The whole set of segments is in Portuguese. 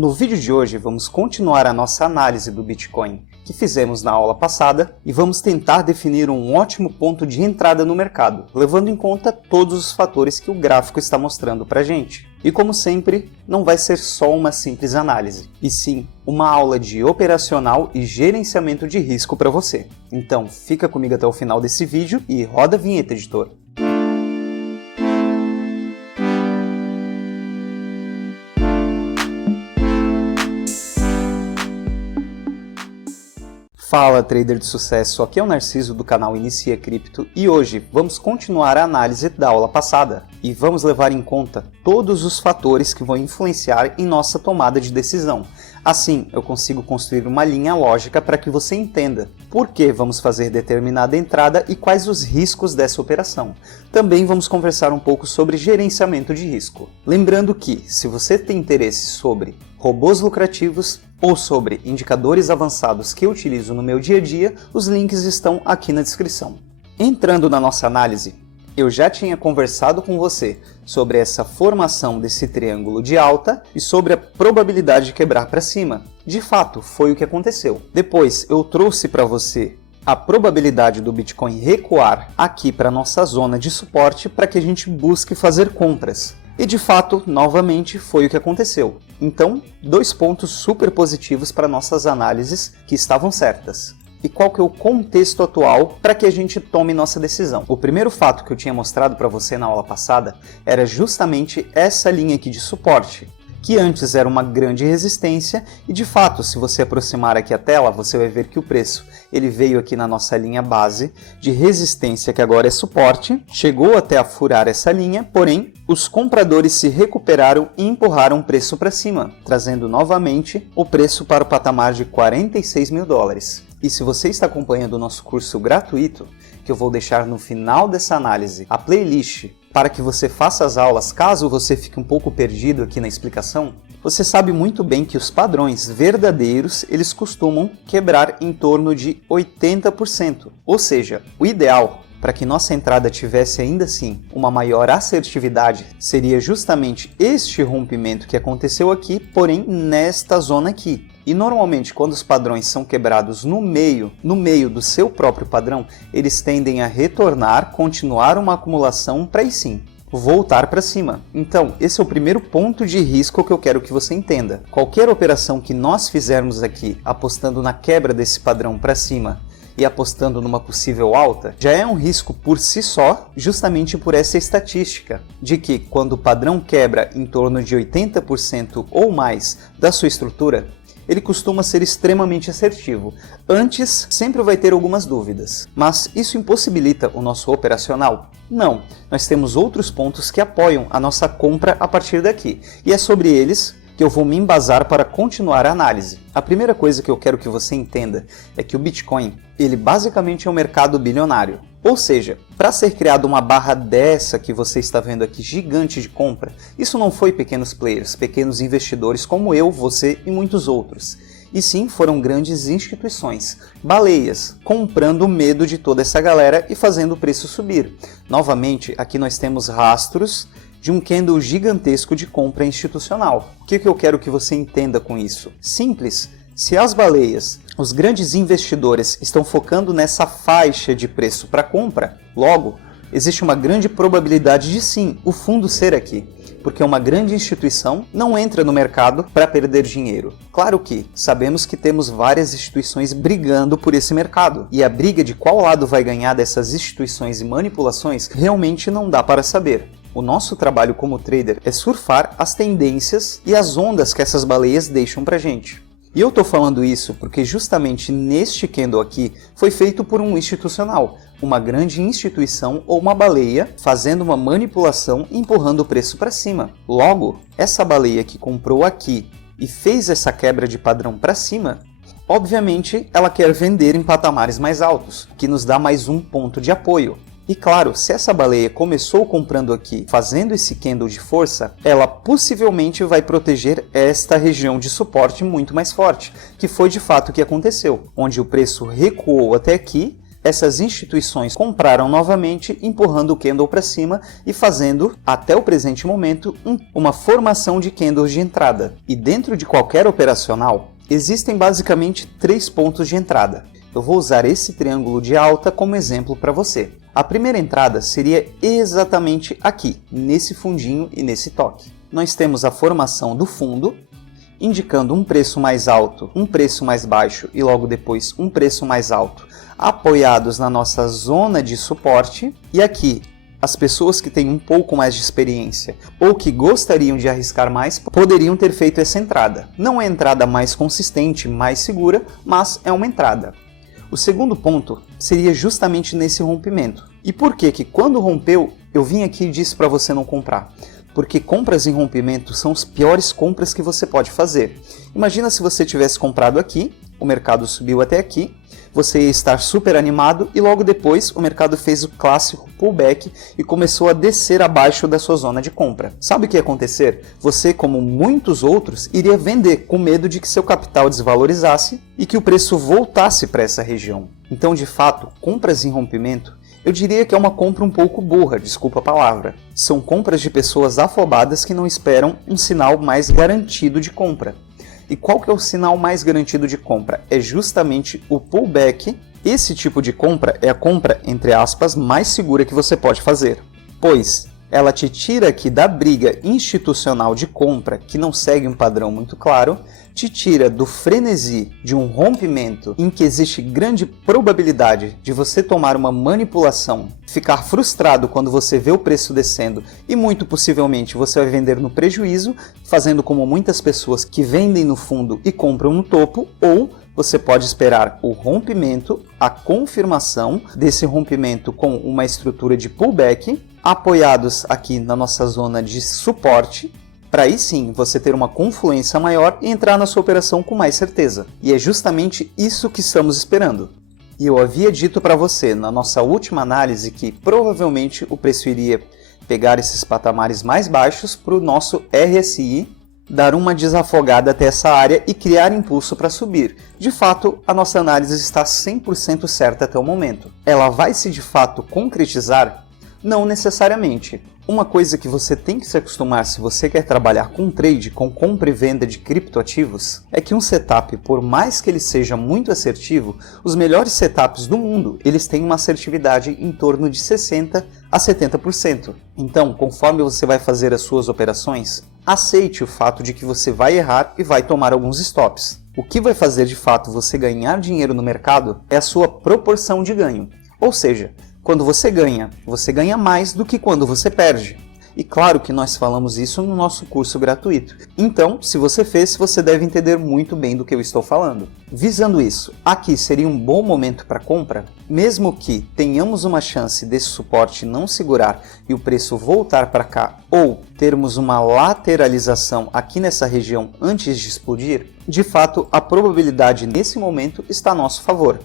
No vídeo de hoje vamos continuar a nossa análise do Bitcoin que fizemos na aula passada e vamos tentar definir um ótimo ponto de entrada no mercado, levando em conta todos os fatores que o gráfico está mostrando para a gente. E como sempre, não vai ser só uma simples análise, e sim uma aula de operacional e gerenciamento de risco para você. Então fica comigo até o final desse vídeo e roda a vinheta, editor! Fala, trader de sucesso, aqui é o Narciso do canal Inicia Cripto e hoje vamos continuar a análise da aula passada e vamos levar em conta todos os fatores que vão influenciar em nossa tomada de decisão. Assim, eu consigo construir uma linha lógica para que você entenda por que vamos fazer determinada entrada e quais os riscos dessa operação. Também vamos conversar um pouco sobre gerenciamento de risco. Lembrando que, se você tem interesse sobre robôs lucrativos ou sobre indicadores avançados que eu utilizo no meu dia a dia, os links estão aqui na descrição. Entrando na nossa análise, eu já tinha conversado com você sobre essa formação desse triângulo de alta e sobre a probabilidade de quebrar para cima. De fato, foi o que aconteceu. Depois, eu trouxe para você a probabilidade do Bitcoin recuar aqui para a nossa zona de suporte para que a gente busque fazer compras. E de fato, novamente, foi o que aconteceu. Então, dois pontos super positivos para nossas análises que estavam certas. E qual que é o contexto atual para que a gente tome nossa decisão? O primeiro fato que eu tinha mostrado para você na aula passada era justamente essa linha aqui de suporte, que antes era uma grande resistência e de fato, se você aproximar aqui a tela, você vai ver que o preço ele veio aqui na nossa linha base de resistência, que agora é suporte, chegou até a furar essa linha, porém os compradores se recuperaram e empurraram o preço para cima, trazendo novamente o preço para o patamar de 46 mil dólares. E se você está acompanhando o nosso curso gratuito, que eu vou deixar no final dessa análise, a playlist para que você faça as aulas, caso você fique um pouco perdido aqui na explicação, você sabe muito bem que os padrões verdadeiros, eles costumam quebrar em torno de 80%. Ou seja, o ideal para que nossa entrada tivesse ainda assim uma maior assertividade seria justamente este rompimento que aconteceu aqui, porém nesta zona aqui. E normalmente quando os padrões são quebrados no meio do seu próprio padrão, eles tendem a retornar, continuar uma acumulação para aí sim voltar para cima. Então, esse é o primeiro ponto de risco que eu quero que você entenda. Qualquer operação que nós fizermos aqui, apostando na quebra desse padrão para cima e apostando numa possível alta, já é um risco por si só, justamente por essa estatística, de que quando o padrão quebra em torno de 80% ou mais da sua estrutura, ele costuma ser extremamente assertivo. Antes, sempre vai ter algumas dúvidas. Mas isso impossibilita o nosso operacional? Não. Nós temos outros pontos que apoiam a nossa compra a partir daqui. E é sobre eles que eu vou me embasar para continuar a análise. A primeira coisa que eu quero que você entenda é que o Bitcoin, ele basicamente é um mercado bilionário. Ou seja, para ser criada uma barra dessa que você está vendo aqui, gigante de compra, isso não foi pequenos players, pequenos investidores como eu, você e muitos outros. E sim, foram grandes instituições, baleias, comprando o medo de toda essa galera e fazendo o preço subir. Novamente, aqui nós temos rastros de um candle gigantesco de compra institucional. O que eu quero que você entenda com isso? Simples. Se as baleias, os grandes investidores estão focando nessa faixa de preço para compra, logo, existe uma grande probabilidade de sim, o fundo ser aqui, porque uma grande instituição não entra no mercado para perder dinheiro. Claro que sabemos que temos várias instituições brigando por esse mercado, e a briga de qual lado vai ganhar dessas instituições e manipulações realmente não dá para saber. O nosso trabalho como trader é surfar as tendências e as ondas que essas baleias deixam para gente. E eu estou falando isso porque justamente neste candle aqui foi feito por um institucional, uma grande instituição ou uma baleia fazendo uma manipulação e empurrando o preço para cima. Logo, essa baleia que comprou aqui e fez essa quebra de padrão para cima, obviamente ela quer vender em patamares mais altos, que nos dá mais um ponto de apoio. E claro, se essa baleia começou comprando aqui, fazendo esse candle de força, ela possivelmente vai proteger esta região de suporte muito mais forte, que foi de fato o que aconteceu, onde o preço recuou até aqui, essas instituições compraram novamente, empurrando o candle para cima e fazendo, até o presente momento, uma formação de candles de entrada. E dentro de qualquer operacional, existem basicamente 3 pontos de entrada. Eu vou usar esse triângulo de alta como exemplo para você. A primeira entrada seria exatamente aqui, nesse fundinho e nesse toque. Nós temos a formação do fundo, indicando um preço mais alto, um preço mais baixo e logo depois um preço mais alto, apoiados na nossa zona de suporte. E aqui, as pessoas que têm um pouco mais de experiência ou que gostariam de arriscar mais, poderiam ter feito essa entrada. Não é a entrada mais consistente, mais segura, mas é uma entrada. O segundo ponto seria justamente nesse rompimento. E por que que quando rompeu, eu vim aqui e disse para você não comprar? Porque compras em rompimento são as piores compras que você pode fazer. Imagina se você tivesse comprado aqui, o mercado subiu até aqui, você ia estar super animado e logo depois o mercado fez o clássico pullback e começou a descer abaixo da sua zona de compra. Sabe o que ia acontecer? Você, como muitos outros, iria vender com medo de que seu capital desvalorizasse e que o preço voltasse para essa região. Então, de fato, compras em rompimento, eu diria que é uma compra um pouco burra, desculpa a palavra. São compras de pessoas afobadas que não esperam um sinal mais garantido de compra. E qual que é o sinal mais garantido de compra? É justamente o pullback. Esse tipo de compra é a compra, entre aspas, mais segura que você pode fazer, pois ela te tira aqui da briga institucional de compra, que não segue um padrão muito claro, te tira do frenesi de um rompimento em que existe grande probabilidade de você tomar uma manipulação, ficar frustrado quando você vê o preço descendo e muito possivelmente você vai vender no prejuízo, fazendo como muitas pessoas que vendem no fundo e compram no topo, ou você pode esperar o rompimento, a confirmação desse rompimento com uma estrutura de pullback, apoiados aqui na nossa zona de suporte, para aí sim você ter uma confluência maior e entrar na sua operação com mais certeza. E é justamente isso que estamos esperando. E eu havia dito para você na nossa última análise que provavelmente o preço iria pegar esses patamares mais baixos para o nosso RSI, dar uma desafogada até essa área e criar impulso para subir. De fato, a nossa análise está 100% certa até o momento. Ela vai se de fato concretizar? Não necessariamente. Uma coisa que você tem que se acostumar se você quer trabalhar com trade, com compra e venda de criptoativos, é que um setup, por mais que ele seja muito assertivo, os melhores setups do mundo, eles têm uma assertividade em torno de 60% a 70%. Então, conforme você vai fazer as suas operações, aceite o fato de que você vai errar e vai tomar alguns stops. O que vai fazer de fato você ganhar dinheiro no mercado é a sua proporção de ganho. Ou seja, quando você ganha mais do que quando você perde. E claro que nós falamos isso no nosso curso gratuito. Então, se você fez, você deve entender muito bem do que eu estou falando. Visando isso, aqui seria um bom momento para compra? Mesmo que tenhamos uma chance desse suporte não segurar e o preço voltar para cá, ou termos uma lateralização aqui nessa região antes de explodir, de fato, a probabilidade nesse momento está a nosso favor.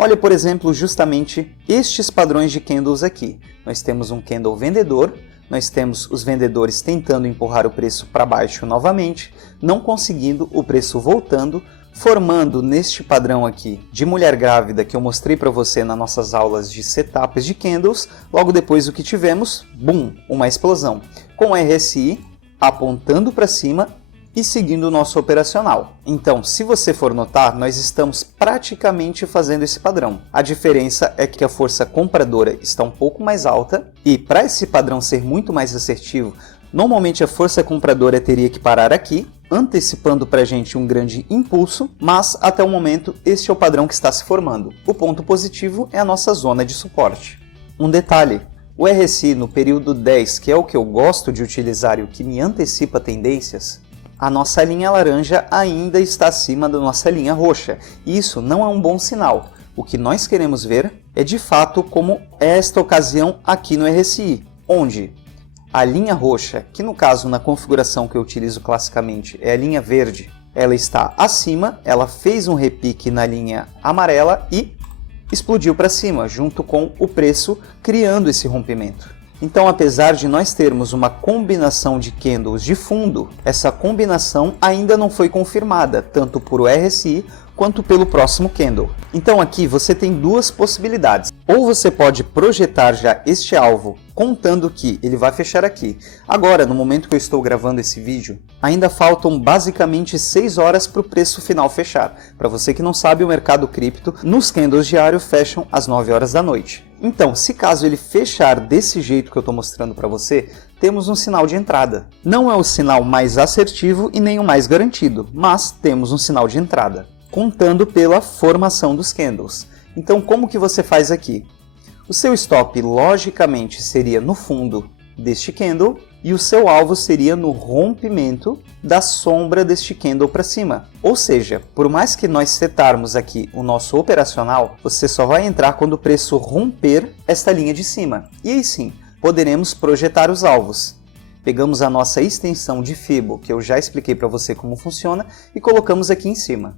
Olha, por exemplo, justamente estes padrões de candles aqui. Nós temos um candle vendedor, nós temos os vendedores tentando empurrar o preço para baixo novamente, não conseguindo, o preço voltando, formando neste padrão aqui de mulher grávida que eu mostrei para você nas nossas aulas de setups de candles. Logo depois o que tivemos? Boom! Uma explosão, com o RSI apontando para cima e seguindo o nosso operacional. Então, se você for notar, nós estamos praticamente fazendo esse padrão. A diferença é que a força compradora está um pouco mais alta e para esse padrão ser muito mais assertivo, normalmente a força compradora teria que parar aqui, antecipando para a gente um grande impulso, mas até o momento este é o padrão que está se formando. O ponto positivo é a nossa zona de suporte. Um detalhe, o RSI no período 10, que é o que eu gosto de utilizar e o que me antecipa tendências, a nossa linha laranja ainda está acima da nossa linha roxa. Isso não é um bom sinal. O que nós queremos ver é de fato como é esta ocasião aqui no RSI, onde a linha roxa, que no caso na configuração que eu utilizo classicamente é a linha verde, ela está acima, ela fez um repique na linha amarela e explodiu para cima, junto com o preço, criando esse rompimento. Então, apesar de nós termos uma combinação de candles de fundo, essa combinação ainda não foi confirmada, tanto por o RSI quanto pelo próximo candle. Então aqui você tem duas possibilidades. Ou você pode projetar já este alvo, contando que ele vai fechar aqui. Agora, no momento que eu estou gravando esse vídeo, ainda faltam basicamente 6 horas para o preço final fechar. Para você que não sabe, o mercado cripto, nos candles diários, fecham às 9 horas da noite. Então, se caso ele fechar desse jeito que eu estou mostrando para você, temos um sinal de entrada. Não é o sinal mais assertivo e nem o mais garantido, mas temos um sinal de entrada, contando pela formação dos candles. Então, como que você faz aqui? O seu stop, logicamente, seria no fundo deste candle e o seu alvo seria no rompimento da sombra deste candle para cima. Ou seja, por mais que nós setarmos aqui o nosso operacional, você só vai entrar quando o preço romper esta linha de cima. E aí sim, poderemos projetar os alvos. Pegamos a nossa extensão de Fibo, que eu já expliquei para você como funciona, e colocamos aqui em cima.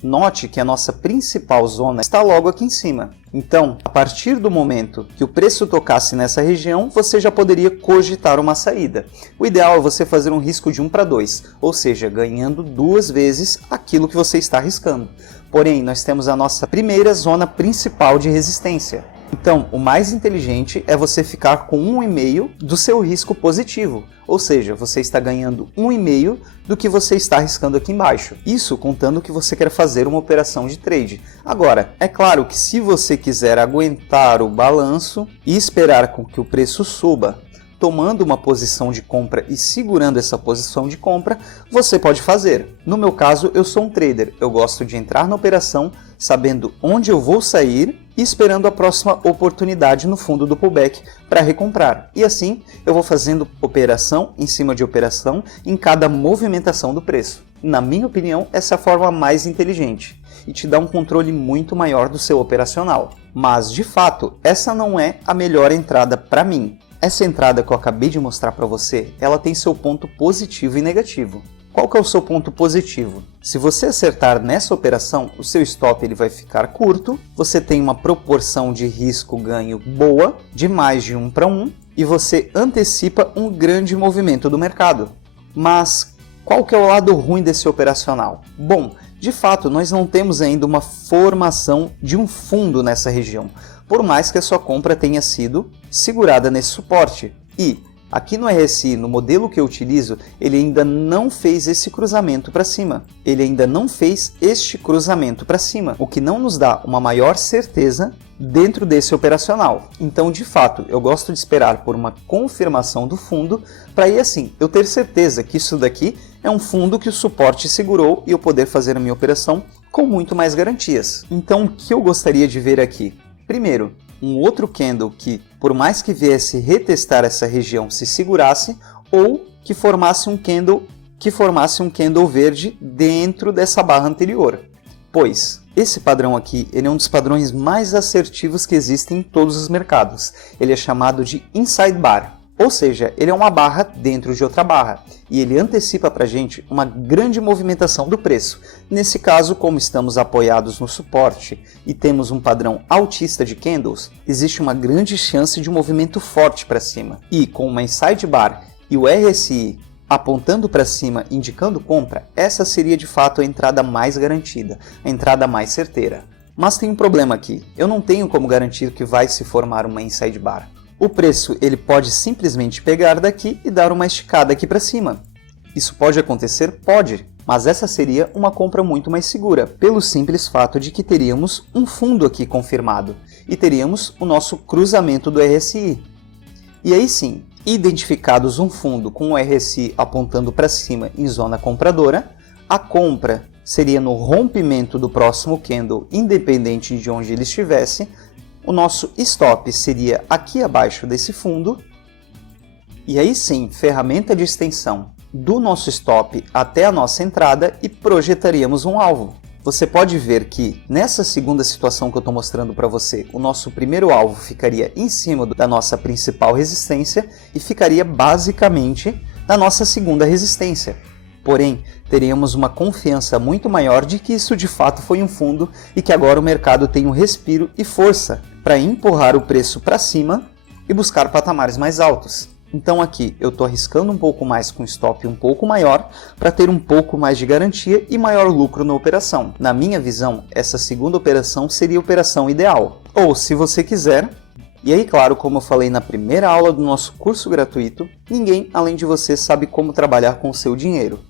Note que a nossa principal zona está logo aqui em cima. Então, a partir do momento que o preço tocasse nessa região, você já poderia cogitar uma saída. O ideal é você fazer um risco de 1 para 2, ou seja, ganhando 2 vezes aquilo que você está arriscando. Porém, nós temos a nossa primeira zona principal de resistência. Então, o mais inteligente é você ficar com 1,5 do seu risco positivo, ou seja, você está ganhando 1,5 do que você está arriscando aqui embaixo. Isso contando que você quer fazer uma operação de trade. Agora, é claro que se você quiser aguentar o balanço e esperar com que o preço suba, tomando uma posição de compra e segurando essa posição de compra, você pode fazer. No meu caso, eu sou um trader. Eu gosto de entrar na operação sabendo onde eu vou sair e esperando a próxima oportunidade no fundo do pullback para recomprar. E assim, eu vou fazendo operação em cima de operação em cada movimentação do preço. Na minha opinião, essa é a forma mais inteligente e te dá um controle muito maior do seu operacional. Mas, de fato, essa não é a melhor entrada para mim. Essa entrada que eu acabei de mostrar para você, ela tem seu ponto positivo e negativo. Qual que é o seu ponto positivo? Se você acertar nessa operação, o seu stop ele vai ficar curto, você tem uma proporção de risco-ganho boa, de mais de 1 para 1, e você antecipa um grande movimento do mercado. Mas qual que é o lado ruim desse operacional? Bom, de fato, nós não temos ainda uma formação de um fundo nessa região, por mais que a sua compra tenha sido segurada nesse suporte. E aqui no RSI, no modelo que eu utilizo, ele ainda não fez esse cruzamento para cima. Ele ainda não fez este cruzamento para cima, o que não nos dá uma maior certeza dentro desse operacional. Então, de fato, eu gosto de esperar por uma confirmação do fundo, para aí assim, eu ter certeza que isso daqui é um fundo que o suporte segurou e eu poder fazer a minha operação com muito mais garantias. Então, o que eu gostaria de ver aqui? Primeiro, um outro candle que, por mais que viesse retestar essa região, se segurasse, ou que formasse um candle verde dentro dessa barra anterior. Pois esse padrão aqui, ele é um dos padrões mais assertivos que existem em todos os mercados. Ele é chamado de inside bar. Ou seja, ele é uma barra dentro de outra barra e ele antecipa para a gente uma grande movimentação do preço. Nesse caso, como estamos apoiados no suporte e temos um padrão altista de candles, existe uma grande chance de um movimento forte para cima. E com uma inside bar e o RSI apontando para cima, indicando compra, essa seria de fato a entrada mais garantida, a entrada mais certeira. Mas tem um problema aqui, eu não tenho como garantir que vai se formar uma inside bar. O preço ele pode simplesmente pegar daqui e dar uma esticada aqui para cima. Isso pode acontecer? Pode, mas essa seria uma compra muito mais segura, pelo simples fato de que teríamos um fundo aqui confirmado e teríamos o nosso cruzamento do RSI. E aí sim, identificados um fundo com o RSI apontando para cima em zona compradora, a compra seria no rompimento do próximo candle, independente de onde ele estivesse. O nosso stop seria aqui abaixo desse fundo, e aí sim, ferramenta de extensão do nosso stop até a nossa entrada e projetaríamos um alvo. Você pode ver que nessa segunda situação que eu estou mostrando para você, o nosso primeiro alvo ficaria em cima da nossa principal resistência e ficaria basicamente na nossa segunda resistência. Porém, teríamos uma confiança muito maior de que isso de fato foi um fundo e que agora o mercado tem um respiro e força para empurrar o preço para cima e buscar patamares mais altos. Então aqui eu estou arriscando um pouco mais com stop um pouco maior para ter um pouco mais de garantia e maior lucro na operação. Na minha visão, essa segunda operação seria a operação ideal. Ou se você quiser, e aí claro, como eu falei na primeira aula do nosso curso gratuito, ninguém além de você sabe como trabalhar com o seu dinheiro.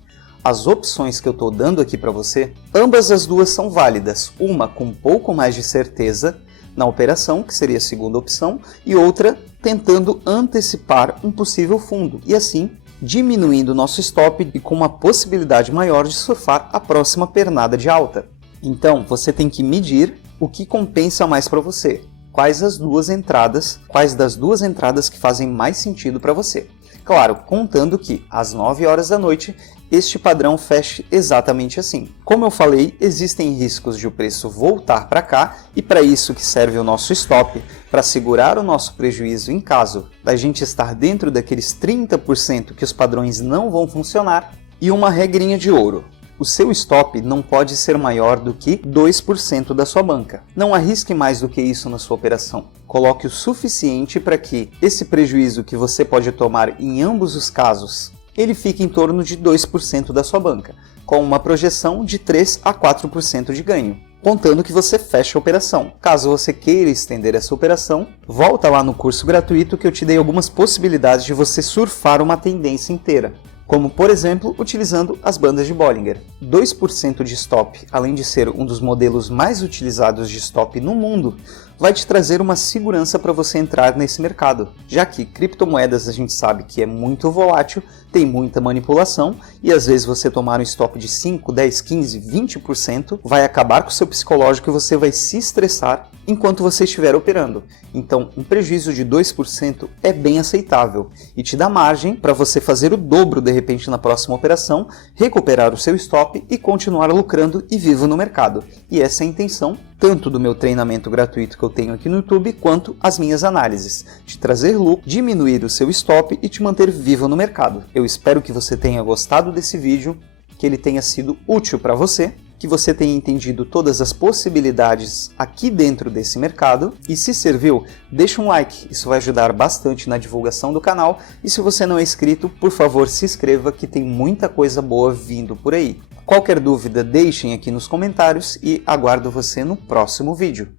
As opções que eu estou dando aqui para você, ambas as duas são válidas, uma com um pouco mais de certeza na operação, que seria a segunda opção, e outra tentando antecipar um possível fundo, e assim diminuindo o nosso stop e com uma possibilidade maior de surfar a próxima pernada de alta. Então você tem que medir o que compensa mais para você, quais das duas entradas que fazem mais sentido para você. Claro, contando que às 9 horas da noite este padrão feche exatamente assim. Como eu falei, existem riscos de o preço voltar para cá e para isso que serve o nosso stop, para segurar o nosso prejuízo em caso da gente estar dentro daqueles 30% que os padrões não vão funcionar. E uma regrinha de ouro: o seu stop não pode ser maior do que 2% da sua banca. Não arrisque mais do que isso na sua operação. Coloque o suficiente para que esse prejuízo que você pode tomar em ambos os casos, ele fique em torno de 2% da sua banca, com uma projeção de 3 a 4% de ganho, contando que você feche a operação. Caso você queira estender essa operação, volta lá no curso gratuito que eu te dei algumas possibilidades de você surfar uma tendência inteira, como por exemplo utilizando as bandas de Bollinger. 2% de stop, além de ser um dos modelos mais utilizados de stop no mundo, vai te trazer uma segurança para você entrar nesse mercado, já que criptomoedas a gente sabe que é muito volátil, tem muita manipulação e às vezes você tomar um stop de 5, 10, 15, 20% vai acabar com o seu psicológico e você vai se estressar enquanto você estiver operando. Então um prejuízo de 2% é bem aceitável e te dá margem para você fazer o dobro de repente na próxima operação, recuperar o seu stop e continuar lucrando e vivo no mercado. E essa é a intenção tanto do meu treinamento gratuito que eu tenho aqui no YouTube, quanto as minhas análises, de trazer lucro, diminuir o seu stop e te manter vivo no mercado. Eu espero que você tenha gostado desse vídeo, que ele tenha sido útil para você, que você tenha entendido todas as possibilidades aqui dentro desse mercado, e se serviu, deixa um like, isso vai ajudar bastante na divulgação do canal, e se você não é inscrito, por favor se inscreva que tem muita coisa boa vindo por aí. Qualquer dúvida deixem aqui nos comentários e aguardo você no próximo vídeo.